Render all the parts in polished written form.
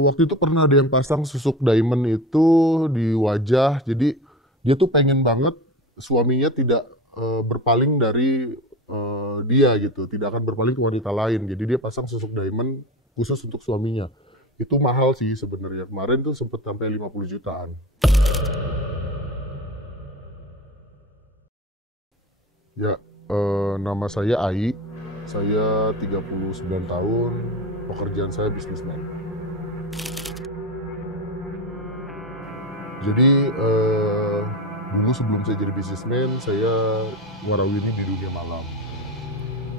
Waktu itu pernah ada yang pasang susuk diamond itu di wajah, jadi dia tuh pengen banget suaminya tidak berpaling dari dia gitu, tidak akan berpaling ke wanita lain. Jadi dia pasang susuk diamond khusus untuk suaminya. Itu mahal sih sebenarnya. Kemarin tuh sempet sampai 50 jutaan. Ya, nama saya Ai. Saya 39 tahun. Pekerjaan saya bisnismen. Jadi dulu sebelum saya jadi bisnismen, saya warawiri di dunia malam.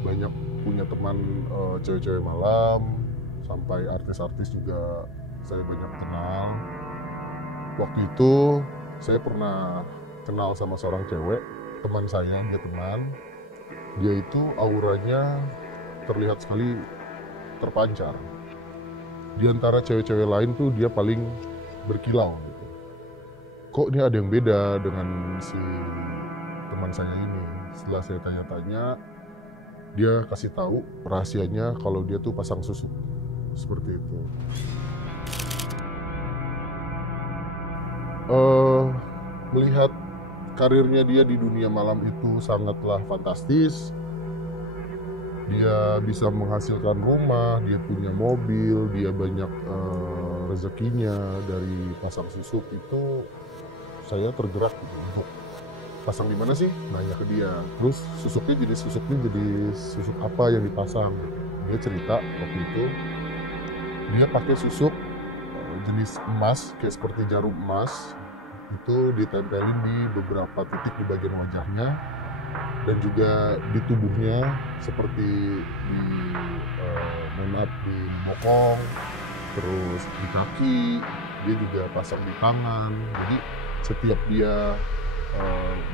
Banyak punya teman cewek-cewek malam, sampai artis-artis juga saya banyak kenal. Waktu itu saya pernah kenal sama seorang cewek, teman saya, dia teman. Dia itu auranya terlihat sekali terpancar. Di antara cewek-cewek lain tuh dia paling berkilau gitu. Kok ini ada yang beda dengan si teman saya ini? Setelah saya tanya-tanya, dia kasih tahu rahasianya kalau dia tuh pasang susuk. Seperti itu. Melihat karirnya dia di dunia malam itu sangatlah fantastis. Dia bisa menghasilkan rumah, dia punya mobil, dia banyak rezekinya dari pasang susuk itu. Saya tergerak gitu untuk pasang di mana sih? Nanya ke dia. Terus susuknya jadi susuk apa yang dipasang? Dia cerita waktu itu dia pakai susuk jenis emas kayak seperti jarum emas, itu ditempelin di beberapa titik di bagian wajahnya dan juga di tubuhnya seperti di di bokong, terus di kaki, dia juga pasang di tangan. Jadi setiap dia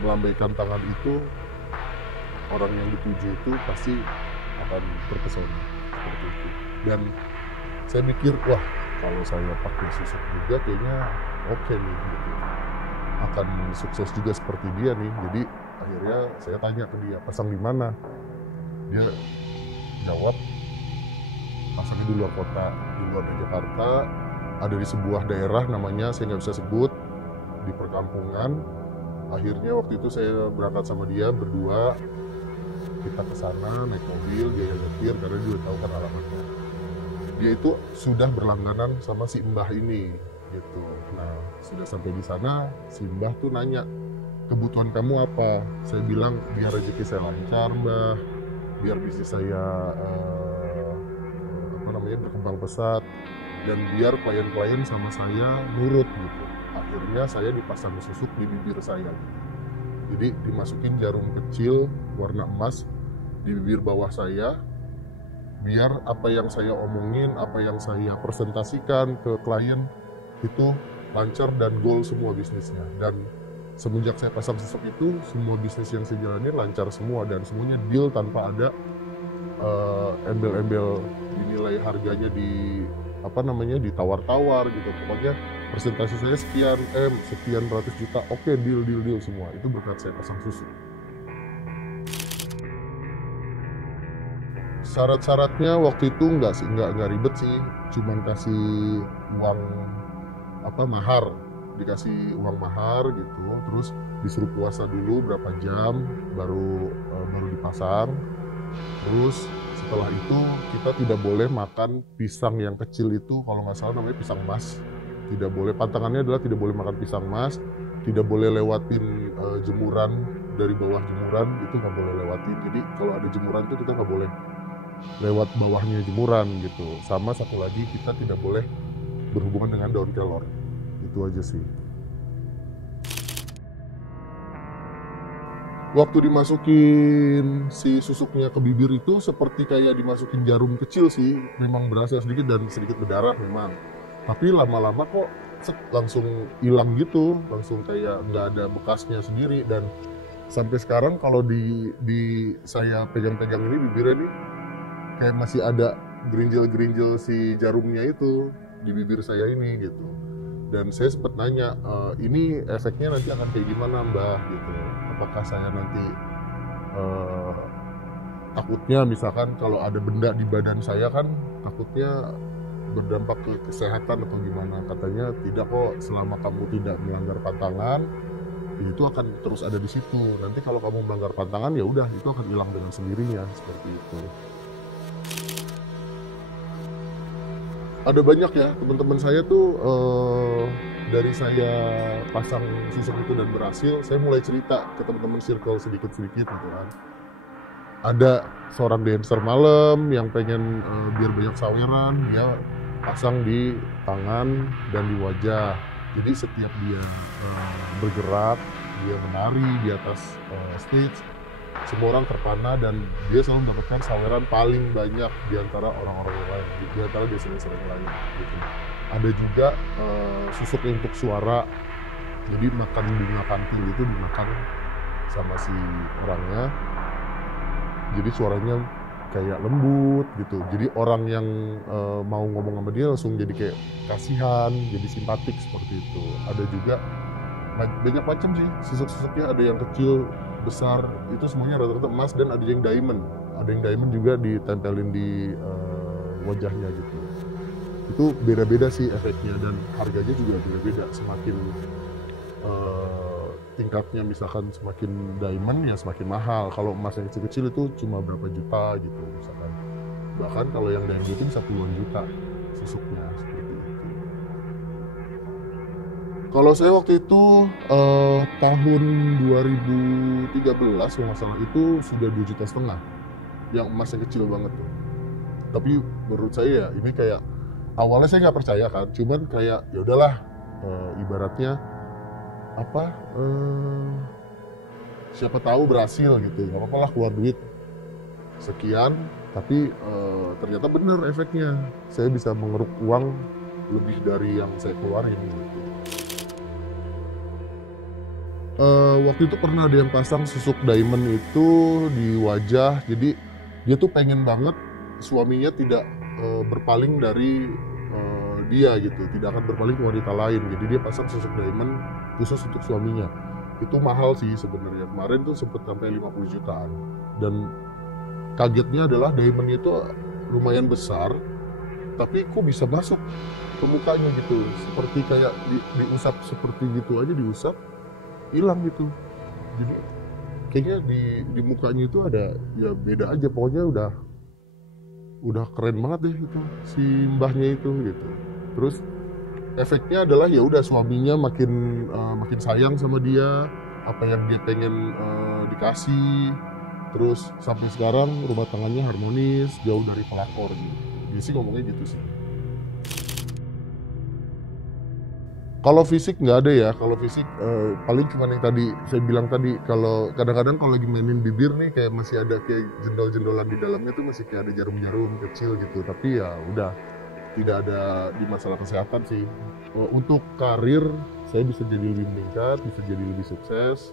melambaikan tangan itu, orang yang dituju itu pasti akan terpesona seperti itu. Dan saya mikir, wah kalau saya pakai susuk juga kayaknya oke nih gitu. Akan sukses juga seperti dia nih. Jadi akhirnya saya tanya ke dia, pasang di mana? Dia jawab, pasangnya di luar kota, di luar dari Jakarta, ada di sebuah daerah namanya saya nggak bisa sebut, di perkampungan. Akhirnya waktu itu saya berangkat sama dia berdua, kita ke sana naik mobil, dia yang nyetir karena dia udah tahu kan alamatnya. Dia itu sudah berlangganan sama si Mbah ini gitu. Nah, sudah sampai di sana, si Mbah tuh nanya, kebutuhan kamu apa? Saya bilang, biar rezeki saya lancar, Mbah, biar bisnis saya berkembang pesat, dan biar klien-klien sama saya nurut gitu. Akhirnya saya dipasang susuk di bibir saya gitu. Jadi dimasukin jarum kecil warna emas di bibir bawah saya, biar apa yang saya omongin, apa yang saya presentasikan ke klien itu lancar dan goal semua bisnisnya. Dan semenjak saya pasang susuk itu, semua bisnis yang saya jalani lancar semua dan semuanya deal tanpa ada embel-embel dinilai harganya ditawar-tawar gitu. Pokoknya presentasi saya sekian sekian ratus juta, oke, deal semua. Itu berkat saya pasang susuk. Syarat-syaratnya waktu itu nggak ribet sih, cuman kasih uang mahar, dikasih uang mahar gitu, terus disuruh puasa dulu berapa jam baru dipasang. Terus setelah itu kita tidak boleh makan pisang yang kecil itu, kalau nggak salah namanya pisang emas. Tidak boleh, pantangannya adalah tidak boleh makan pisang emas, tidak boleh lewatin jemuran, dari bawah jemuran itu nggak boleh lewatin. Jadi kalau ada jemuran itu kita nggak boleh lewat bawahnya jemuran gitu. Sama satu lagi, kita tidak boleh berhubungan dengan daun kelor. Itu aja sih. Waktu dimasukin si susuknya ke bibir itu seperti kayak dimasukin jarum kecil sih. Memang berasa sedikit dan sedikit berdarah memang. Tapi lama-lama kok langsung hilang gitu, langsung kayak nggak ada bekasnya sendiri. Dan sampai sekarang kalau di saya pegang-pegang ini bibirnya nih, kayak masih ada gerinjel-gerinjel si jarumnya itu di bibir saya ini gitu. Dan saya sempat nanya, ini efeknya nanti akan kayak gimana Mbah gitu. Apakah saya nanti takutnya misalkan kalau ada benda di badan saya kan takutnya berdampak ke kesehatan atau gimana. Katanya tidak kok, selama kamu tidak melanggar pantangan itu akan terus ada di situ. Nanti kalau kamu melanggar pantangan ya udah itu akan hilang dengan sendirinya, seperti itu. Ada banyak ya teman-teman saya tuh dari saya pasang susuk itu dan berhasil, saya mulai cerita ke teman-teman circle sedikit-sedikit gitu kan. Ada seorang dancer malam yang pengen biar banyak saweran, dia pasang di tangan dan di wajah. Jadi setiap dia bergerak, dia menari di atas stage, semua orang terpana dan dia selalu mendapatkan saweran paling banyak di antara orang-orang yang lain, di antara dancer yang lain gitu. Ada juga susuk untuk suara, jadi makan bunga kantil itu dimakan sama si orangnya, jadi suaranya kayak lembut gitu, jadi orang yang mau ngomong sama dia langsung jadi kayak kasihan, jadi simpatik seperti itu. Ada juga banyak macam sih susuk-susuknya, ada yang kecil, besar, itu semuanya rata-rata emas, dan ada yang diamond juga ditempelin di wajahnya gitu. Itu beda-beda sih efeknya dan harganya juga beda-beda. Semakin tingkatnya misalkan semakin diamond ya semakin mahal. Kalau emas yang kecil-kecil itu cuma berapa juta gitu misalkan. Bahkan kalau yang diamond itu bisa puluhan juta susuknya, seperti itu. Kalau saya waktu itu tahun 2013 kalau nggak salah itu sudah 2,5 juta yang emas yang kecil banget tuh. Tapi menurut saya ya ini kayak awalnya saya nggak percaya kan, cuman kayak ya udahlah, ibaratnya apa, siapa tahu berhasil gitu, nggak apa-apa lah keluar duit sekian, tapi ternyata bener efeknya, saya bisa mengeruk uang lebih dari yang saya keluarin gitu. Waktu itu pernah ada yang pasang susuk diamond itu di wajah, jadi dia tuh pengen banget suaminya tidak berpaling dari dia gitu, tidak akan berpaling ke wanita lain, jadi dia pasang susuk diamond khusus untuk suaminya. Itu mahal sih sebenarnya, kemarin tuh sempet sampai 50 jutaan, dan kagetnya adalah diamondnya itu lumayan besar tapi kok bisa masuk ke mukanya gitu, seperti kayak diusap seperti gitu aja, diusap hilang gitu. Jadi kayaknya di mukanya itu ada ya beda aja, pokoknya udah keren banget deh itu si mbahnya itu gitu. Terus efeknya adalah ya udah suaminya makin sayang sama dia, apa yang dia pengen dikasih. Terus sampai sekarang rumah tangganya harmonis, jauh dari pelakor gitu. Dia sih ngomongnya gitu sih. Kalau fisik nggak ada ya, kalau fisik paling cuma yang tadi saya bilang tadi, kalau kadang-kadang kalau lagi mainin bibir nih kayak masih ada kayak jendol-jendolan di dalamnya tuh masih kayak ada jarum-jarum kecil gitu, tapi ya udah tidak ada di masalah kesehatan sih. Untuk karir saya bisa jadi lebih meningkat, bisa jadi lebih sukses,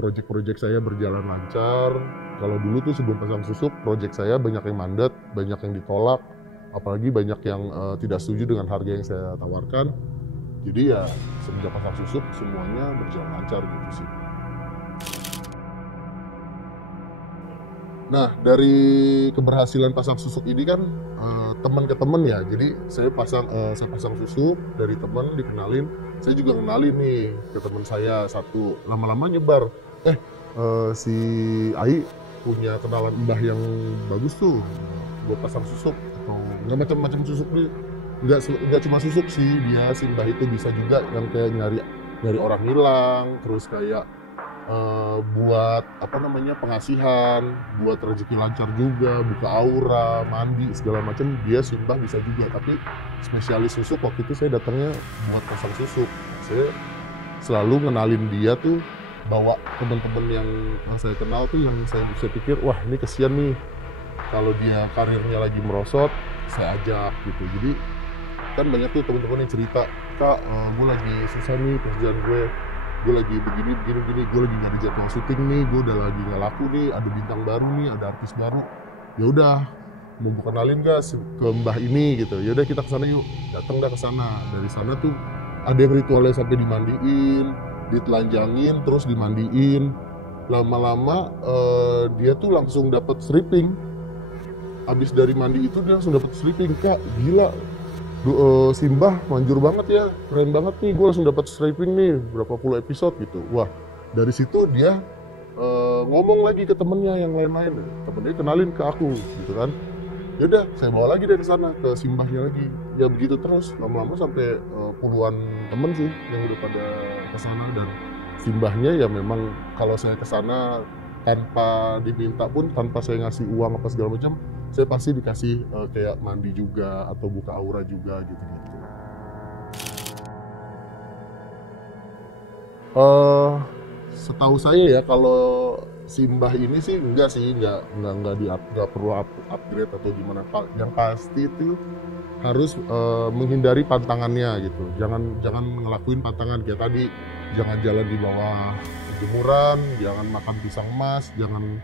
project-project saya berjalan lancar. Kalau dulu tuh sebelum pasang susuk, project saya banyak yang mandat, banyak yang ditolak, apalagi banyak yang tidak setuju dengan harga yang saya tawarkan. Jadi ya semenjak pasang susuk semuanya berjalan lancar gitu sih. Nah, dari keberhasilan pasang susuk ini kan teman ke teman ya. Jadi saya pasang susuk dari teman, dikenalin. Saya juga kenalin nih ke teman saya satu. Lama-lama nyebar. Si Ai punya kenalan mbah yang bagus tuh buat pasang susuk, atau nggak macam-macam susuk nih. Nggak cuma susuk sih, dia si mbah itu bisa juga yang kayak nyari orang hilang, terus kayak buat apa namanya pengasihan, buat rezeki lancar juga, buka aura, mandi segala macam, dia si mbah bisa juga. Tapi spesialis susuk waktu itu saya datangnya buat pasang susuk. Saya selalu ngenalin dia tuh, bawa teman-teman yang saya kenal tuh, yang saya pikir wah ini kesian nih kalau dia karirnya lagi merosot, saya ajak gitu. Jadi kan banyak tuh teman-teman yang cerita, kak gue lagi susah nih kerjaan gue lagi begini, gue lagi nggak ada jadwal syuting nih, gue udah lagi nggak laku nih, ada bintang baru nih, ada artis baru, ya udah mau gue kenalin gak ke mbah ini gitu. Ya udah kita kesana yuk, datang dah kesana. Dari sana tuh ada yang ritualnya sampai dimandiin, ditelanjangin, terus dimandiin. Lama-lama dia tuh langsung dapat stripping. Abis dari mandi itu dia langsung dapat stripping. Kak gila, Simbah manjur banget ya, keren banget nih, gue langsung dapat stripping nih berapa puluh episode gitu. Wah, dari situ dia ngomong lagi ke temennya yang lain-lain, temennya kenalin ke aku gitu kan. Ya udah, saya bawa lagi dari sana ke Simbahnya lagi. Ya begitu terus, lama-lama sampai puluhan temen sih yang udah pada kesana. Dan Simbahnya ya memang kalau saya kesana tanpa diminta pun, tanpa saya ngasih uang apa segala macam, saya pasti dikasih kayak mandi juga atau buka aura juga gitu-gitu. Setahu saya ya, kalau Simbah ini sih enggak nggak perlu upgrade atau gimana Pak. Yang pasti itu harus menghindari pantangannya gitu. Jangan ngelakuin pantangan kayak tadi. Jangan jalan di bawah jemuran, jangan makan pisang emas, jangan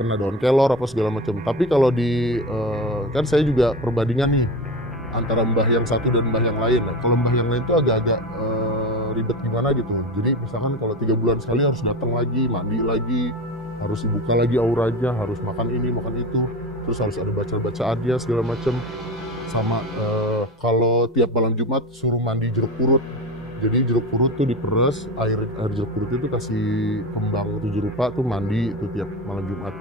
kena daun kelor apa segala macam. Tapi kalau kan saya juga perbandingan nih antara mbah yang satu dan mbah yang lain. Kalau mbah yang lain tuh agak-agak ribet gimana gitu. Jadi misalkan kalau 3 bulan sekali harus datang lagi, mandi lagi, harus dibuka lagi auranya, harus makan ini, makan itu, terus harus ada baca-bacaannya segala macam. Sama kalau tiap malam Jumat suruh mandi jeruk purut. Jadi jeruk purut tuh diperes, air jeruk purut itu kasih kembang 7 rupa tuh mandi tuh tiap malam Jumat.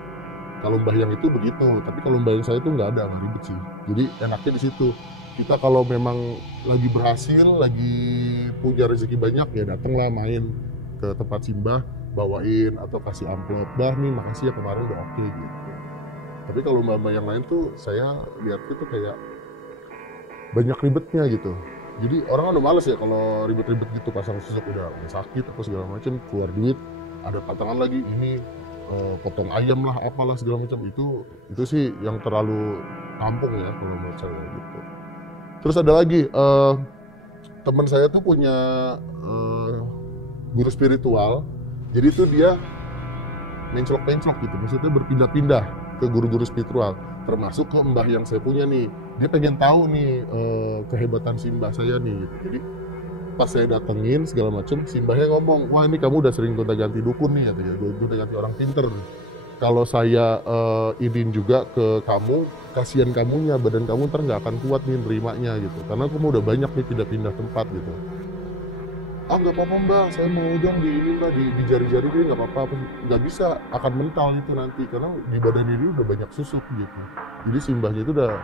Kalau mbah yang itu begitu, tapi kalau mbah yang saya tuh nggak ribet sih. Jadi enaknya di situ. Kita kalau memang lagi berhasil, lagi punya rezeki banyak, ya datanglah main ke tempat Simbah, bawain atau kasih amplop, bah nih makasih ya kemarin udah oke gitu. Tapi kalau mbah-mbah yang lain tuh saya lihat itu kayak banyak ribetnya gitu. Jadi orang udah males ya kalau ribet-ribet gitu, pasang susuk udah sakit apa segala macam, keluar duit, ada patangan lagi ini potong ayam lah apalah segala macam, itu sih yang terlalu kampung ya kalau menurut saya gitu. Terus ada lagi teman saya tuh punya guru spiritual, jadi tuh dia menclok-menclok gitu, maksudnya berpindah-pindah ke guru-guru spiritual, termasuk ke mbah yang saya punya nih. Dia pengen tahu nih kehebatan si mbah saya nih gitu. Jadi pas saya datengin segala macem, si mbahnya ngomong, wah ini kamu udah sering gonta-ganti dukun nih katanya, gonta-ganti orang pinter. Kalau saya izin juga ke kamu, kasihan kamunya, badan kamu ntar nggak akan kuat nih nerimanya gitu, karena kamu udah banyak nih pindah-pindah tempat gitu. Ah nggak apa-apa mbak, saya mau dong di ini mbak, di jari-jari dia nggak apa-apa, nggak bisa, akan mental itu nanti karena di badan ini udah banyak susuk gitu. Jadi si mbahnya itu udah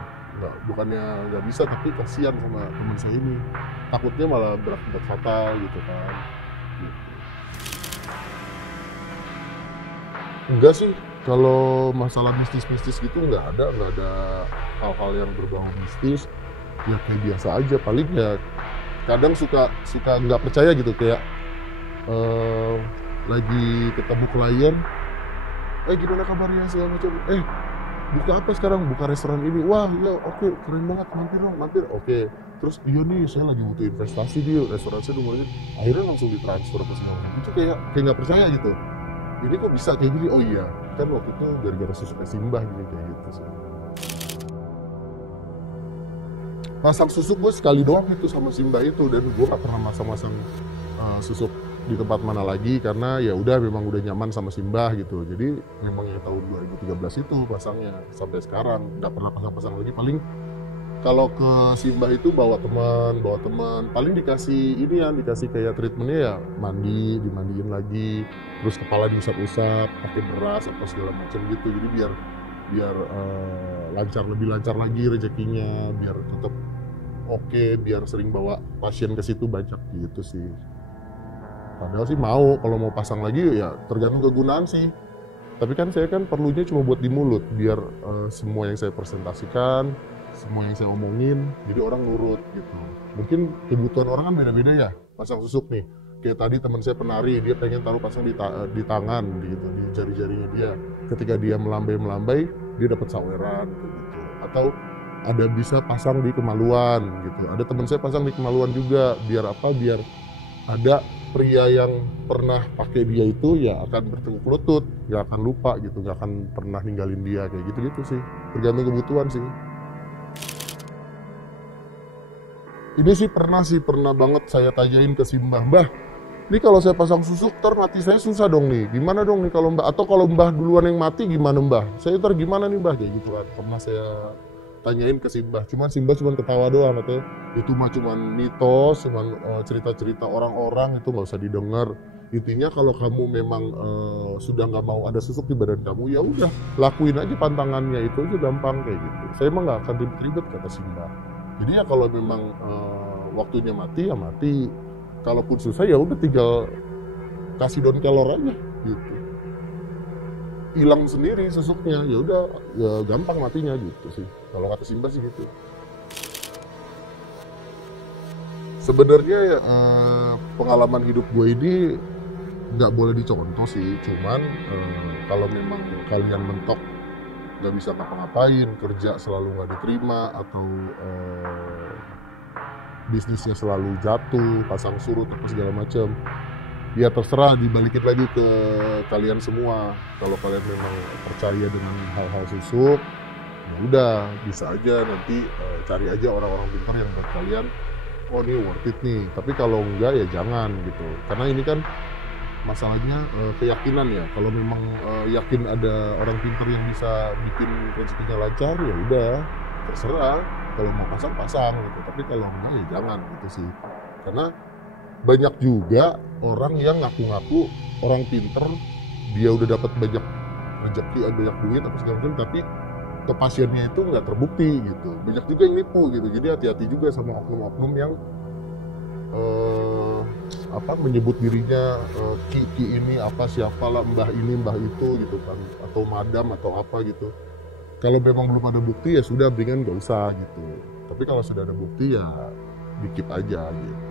bukannya nggak bisa, tapi kasihan sama teman saya ini, takutnya malah berakibat fatal gitu kan. Enggak sih, kalau masalah mistis-mistis gitu nggak ada hal-hal yang berbau mistis, ya kayak biasa aja. Paling ya kadang suka nggak percaya gitu, kayak lagi ketemu klien, gimana kabarnya segala macam, buka apa sekarang, buka restoran ini, wah ya oke, keren banget, mampir dong, mampir, oke. Terus iya nih saya lagi butuh investasi di restoran saya nomornya, akhirnya langsung ditransfer ke semua orang. Itu kayak nggak percaya gitu, ini kok bisa kayak gini, oh iya kan waktu itu gara-gara susuknya Simbah gini, kayak gitu sih. Masang susuk gue sekali doang itu sama Simbah itu, dan gue gak pernah masang susuk di tempat mana lagi, karena ya udah memang udah nyaman sama Simbah gitu. Jadi memang ya tahun 2013 itu pasangnya, sampai sekarang gak pernah pasang-pasang lagi. Paling kalau ke Simbah itu bawa teman, paling dikasih kayak treatmentnya ya dimandiin lagi, terus kepala diusap-usap pakai beras apa segala macam gitu. Jadi biar lebih lancar lagi rezekinya, biar tetap oke, biar sering bawa pasien ke situ banyak gitu sih. Padahal sih kalau mau pasang lagi ya tergantung kegunaan sih. Tapi kan saya kan perlunya cuma buat di mulut, biar semua yang saya presentasikan, semua yang saya omongin, jadi orang nurut gitu. Mungkin kebutuhan orang kan beda-beda ya, pasang susuk nih. Kayak tadi teman saya penari, dia pengen taruh pasang di tangan gitu, di jari-jarinya dia. Ketika dia melambai, dia dapat saweran gitu. Atau ada bisa pasang di kemaluan gitu. Ada teman saya pasang di kemaluan juga, biar apa? Biar ada pria yang pernah pakai dia itu ya akan bertekuk lutut, nggak akan lupa gitu, nggak akan pernah ninggalin dia, kayak gitu sih. Tergantung kebutuhan sih. Ini sih pernah banget saya tanyain ke Simbah, Mbah, ini kalau saya pasang susuk ntar mati saya susah dong nih, gimana dong nih kalau Mbah, atau kalau Mbah duluan yang mati gimana Mbah, saya ntar gimana nih Mbah, kayak gitu kan. Pernah saya tanyain ke Simbah, cuman Simbah cuman ketawa doang, katanya itu mah cuman mitos, cuman cerita-cerita orang-orang, itu nggak usah didengar. Intinya kalau kamu memang sudah nggak mau ada susuk di badan kamu, ya udah lakuin aja pantangannya, itu aja gampang kayak gitu. Saya emang nggak akan ribet-ribet, kata Simbah. Jadi ya kalau memang waktunya mati ya mati, kalaupun susah ya udah tinggal kasih daun kelor aja gitu, hilang sendiri susuknya, ya udah ya gampang matinya gitu sih kalau kata Simbah sih gitu. Sebenarnya ya, pengalaman hidup gue ini nggak boleh dicontoh sih, cuman kalau memang kalian mentok nggak bisa ngapa-ngapain, kerja selalu nggak diterima, atau bisnisnya selalu jatuh, pasang surut apa segala macam, ya terserah, dibalikin lagi ke kalian semua. Kalau kalian memang percaya dengan hal-hal susuk, ya udah bisa aja nanti cari aja orang-orang pintar yang buat kalian, oh ini worth it nih. Tapi kalau enggak ya jangan gitu, karena ini kan masalahnya keyakinan ya. Kalau memang yakin ada orang pintar yang bisa bikin rezekinya lancar, ya udah terserah, kalau mau pasang gitu. Tapi kalau enggak ya jangan gitu sih, karena banyak juga orang yang ngaku-ngaku orang pinter, dia udah dapat banyak rezeki, banyak duit apa segala macam, tapi kepastiannya itu nggak terbukti gitu. Banyak juga yang nipu gitu. Jadi hati-hati juga sama oknum-oknum yang menyebut dirinya ki ini apa siapalah, mbah ini mbah itu gitu kan, atau madam atau apa gitu. Kalau memang belum ada bukti ya sudah, mendingan nggak usah gitu. Tapi kalau sudah ada bukti ya dikip aja gitu.